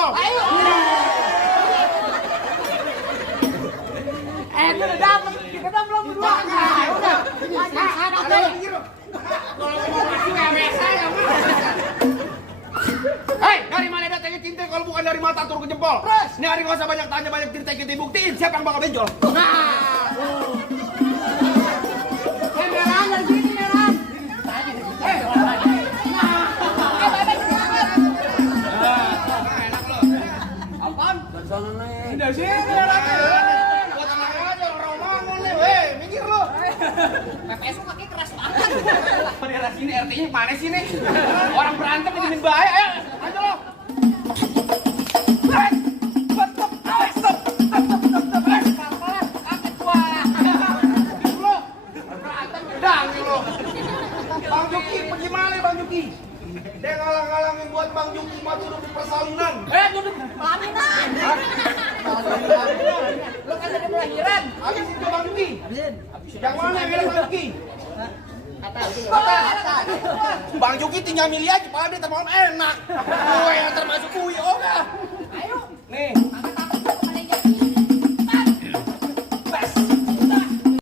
jempol. Ayo. Itu udah dapet, kita belum berdua. Nah, udah. Ada deh. Kalau mau masih WWS saya mah. Hei, dari mana datangnya cinta kalau bukan dari mata turun ke jempol? Terus? Ini hari nggak usah banyak tanya, banyak cerita, kita buktiin siapa yang bakal benjol. Merah dari sini merah. Apaan? Dari sini buat tenang aja, orang bangun nih, weh, mikir lo. PPS lu kaki keras banget. Daerah sini RT-nya mana sih nih? Orang berantem ini bahaya, ayo, ayo lo. Bang Juki, bagaimana Bang Juki? Dia ngalang-ngalangin buat Bang Juki maju di persalinan. Duduk pelaminan. Lu kan dari pelahiran. Habis itu Bang Juki. Yang mana yang Bang Juki? Atas. Bang Juki tinggal milih aja, Pak Abdi sama Om enak. Gue